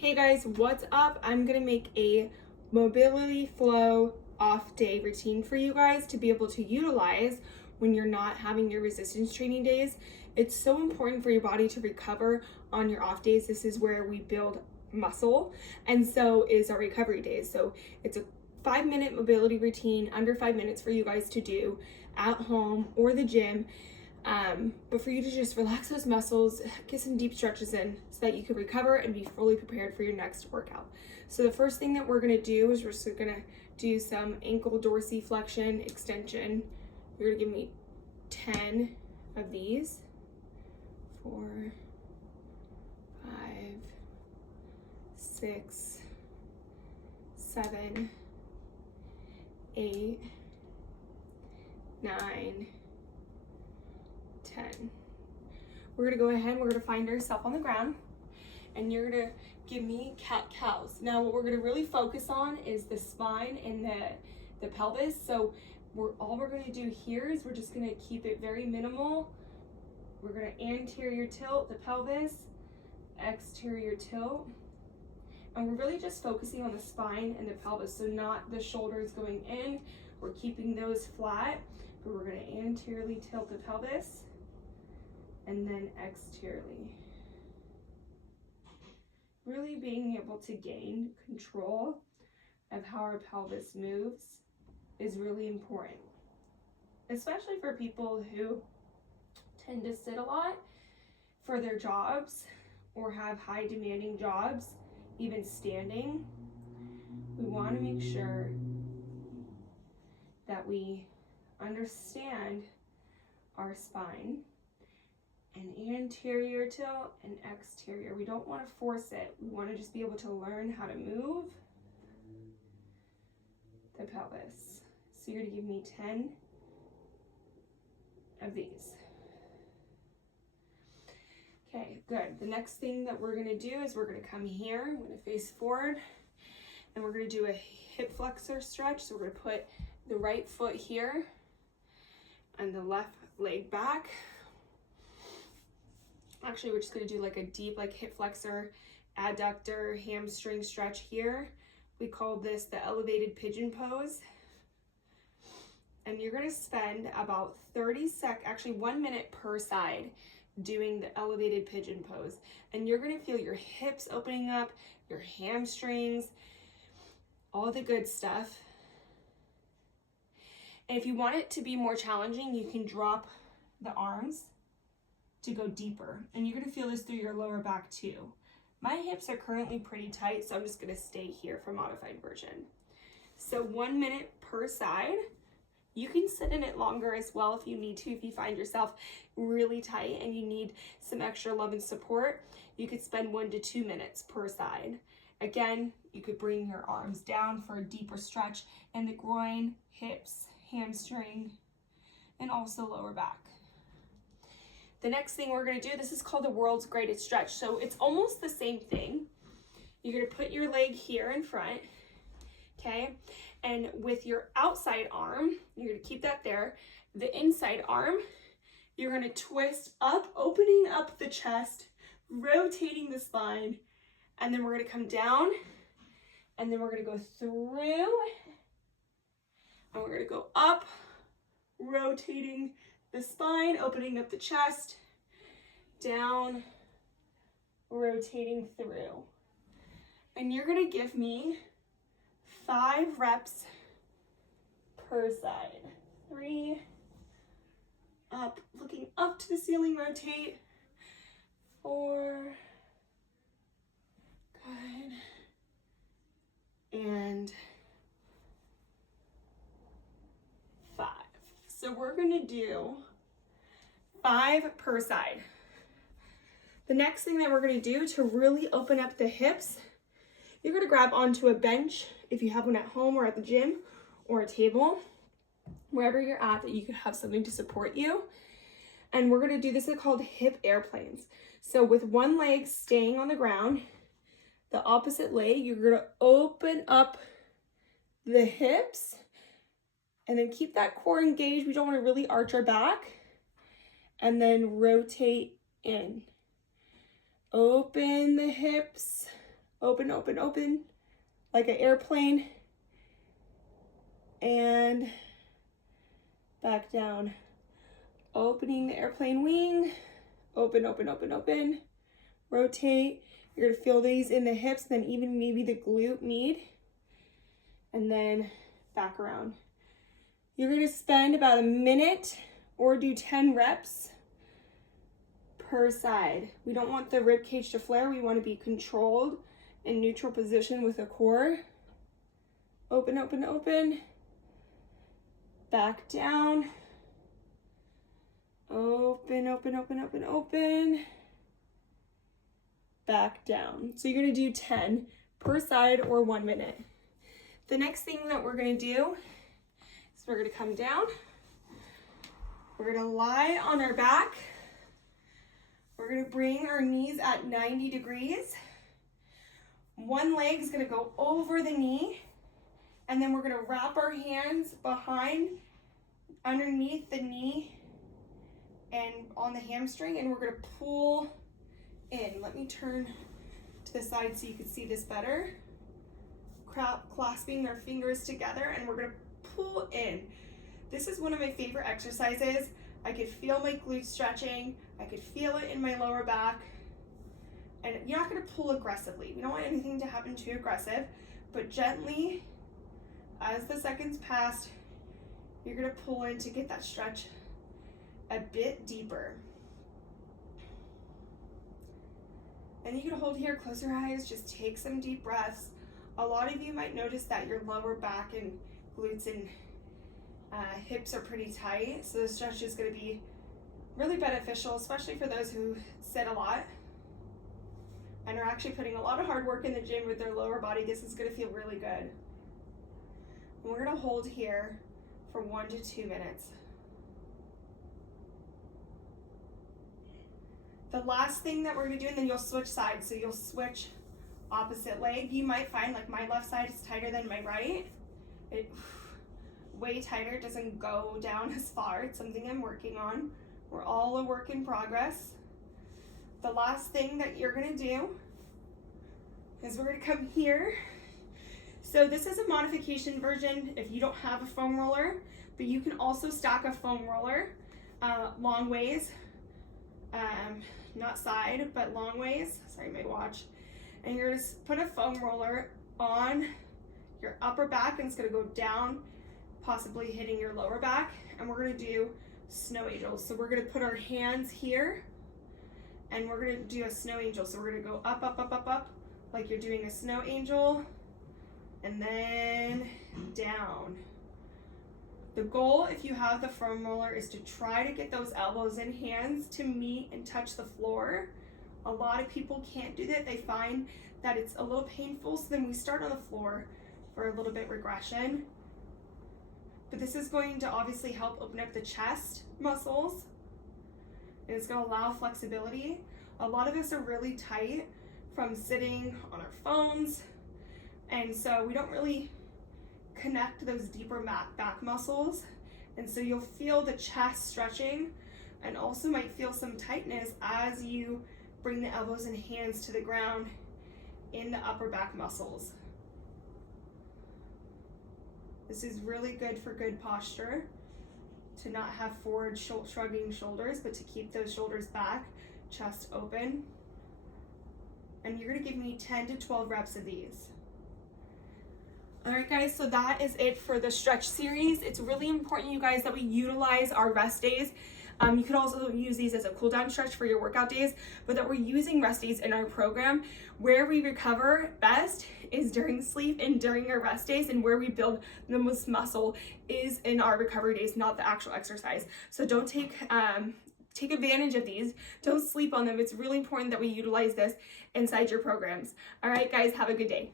Hey guys, what's up? I'm gonna make a mobility flow off day routine for you guys to be able to utilize when you're not having your resistance training days. It's so important for your body to recover on your off days. This is where we build muscle, and so is our recovery days. So it's a 5-minute mobility routine, under 5 minutes for you guys to do at home or the gym. But for you to just relax those muscles, get some deep stretches in so that you can recover and be fully prepared for your next workout. So the first thing that we're gonna do is we're just gonna do some ankle dorsiflexion extension. You're gonna give me 10 of these. 4, 5, 6, 7, 8, 9, 10. We're gonna go ahead and we're gonna find ourselves on the ground and you're gonna give me cat-cows. Now what we're gonna really focus on is the spine and the pelvis. So all we're gonna do here is we're just gonna keep it very minimal. We're gonna anterior tilt the pelvis, exterior tilt. And we're really just focusing on the spine and the pelvis, so not the shoulders going in. We're keeping those flat, but we're gonna anteriorly tilt the pelvis and then exteriorly. Really being able to gain control of how our pelvis moves is really important, especially for people who tend to sit a lot for their jobs or have high demanding jobs, even standing. We want to make sure that we understand our spine and anterior tilt and exterior. We don't want to force it. We want to just be able to learn how to move the pelvis. So you're going to give me 10 of these. Okay, good. The next thing that we're going to do is we're going to come here. I'm going to face forward and we're going to do a hip flexor stretch. So we're going to put the right foot here and the left leg back. Actually, we're just gonna do like a deep hip flexor, adductor, hamstring stretch here. We call this the elevated pigeon pose. And you're gonna spend about 1 minute per side doing the elevated pigeon pose. And you're gonna feel your hips opening up, your hamstrings, all the good stuff. And if you want it to be more challenging, you can drop the arms to go deeper, and you're gonna feel this through your lower back too. My hips are currently pretty tight, so I'm just gonna stay here for modified version. So 1 minute per side. You can sit in it longer as well if you need to. If you find yourself really tight and you need some extra love and support, you could spend 1 to 2 minutes per side. Again, you could bring your arms down for a deeper stretch in the groin, hips, hamstring, and also lower back. The next thing we're gonna do, this is called the world's greatest stretch. So it's almost the same thing. You're gonna put your leg here in front, okay? And with your outside arm, you're gonna keep that there. The inside arm, you're gonna twist up, opening up the chest, rotating the spine, and then we're gonna come down, and then we're gonna go through, and we're gonna go up, rotating the spine, opening up the chest, down, rotating through. And you're gonna give me 5 reps per side. 3, up, looking up to the ceiling, rotate. 4, good. And 5. So we're gonna do 5 per side. The next thing that we're gonna do to really open up the hips, you're gonna grab onto a bench if you have one at home or at the gym, or a table, wherever you're at that you could have something to support you. And we're gonna do this, it's called hip airplanes. So with one leg staying on the ground, the opposite leg, you're gonna open up the hips and then keep that core engaged. We don't want to really arch our back. And then rotate in. Open the hips, Open, open, open, like an airplane. And back down. Opening the airplane wing. Open, open, open, open. Rotate. You're gonna feel these in the hips, then even maybe the glute med. And then back around. You're gonna spend about a minute or do 10 reps per side. We don't want the rib cage to flare. We want to be controlled in neutral position with the core. Open, open, open. Back down. Open, open, open, open, open. Back down. So you're gonna do 10 per side or 1 minute. The next thing that we're gonna do is we're gonna come down. We're gonna lie on our back. We're gonna bring our knees at 90 degrees. One leg is gonna go over the knee, and then we're gonna wrap our hands behind, underneath the knee and on the hamstring, and we're gonna pull in. Let me turn to the side so you can see this better. Clasping our fingers together, and we're gonna pull in. This is one of my favorite exercises. I could feel my glutes stretching. I could feel it in my lower back. And you're not gonna pull aggressively. We don't want anything to happen too aggressive, but gently, as the seconds pass, you're gonna pull in to get that stretch a bit deeper. And you can hold here, close your eyes, just take some deep breaths. A lot of you might notice that your lower back and glutes and hips are pretty tight, so the stretch is going to be really beneficial, especially for those who sit a lot and are actually putting a lot of hard work in the gym with their lower body. This is going to feel really good. And we're going to hold here for 1 to 2 minutes. The last thing that we're going to do, and then you'll switch sides, so you'll switch opposite leg. You might find like my left side is tighter than my right. It way tighter, it doesn't go down as far. It's something I'm working on. We're all a work in progress. The last thing that you're gonna do is we're gonna come here. So this is a modification version if you don't have a foam roller, but you can also stack a foam roller long ways, not side, but long ways. Sorry, my watch. And you're gonna put a foam roller on your upper back, and it's gonna go down, possibly hitting your lower back. And we're gonna do snow angels. So we're gonna put our hands here, and we're gonna do a snow angel. So we're gonna go up, up, up, up, up, like you're doing a snow angel, and then down. The goal, if you have the foam roller, is to try to get those elbows and hands to meet and touch the floor. A lot of people can't do that. They find that it's a little painful, so then we start on the floor for a little bit regression. But this is going to obviously help open up the chest muscles, and it's going to allow flexibility. A lot of us are really tight from sitting on our phones, and so we don't really connect those deeper back muscles, and so you'll feel the chest stretching, and also might feel some tightness as you bring the elbows and hands to the ground in the upper back muscles. This is really good for good posture, to not have forward shrugging shoulders, but to keep those shoulders back, chest open. And you're gonna give me 10 to 12 reps of these. All right, guys, so that is it for the stretch series. It's really important, you guys, that we utilize our rest days. You could also use these as a cool down stretch for your workout days, but that we're using rest days in our program. Where we recover best is during sleep and during our rest days, and where we build the most muscle is in our recovery days, not the actual exercise. So don't take advantage of these. Don't sleep on them. It's really important that we utilize this inside your programs. All right, guys, have a good day.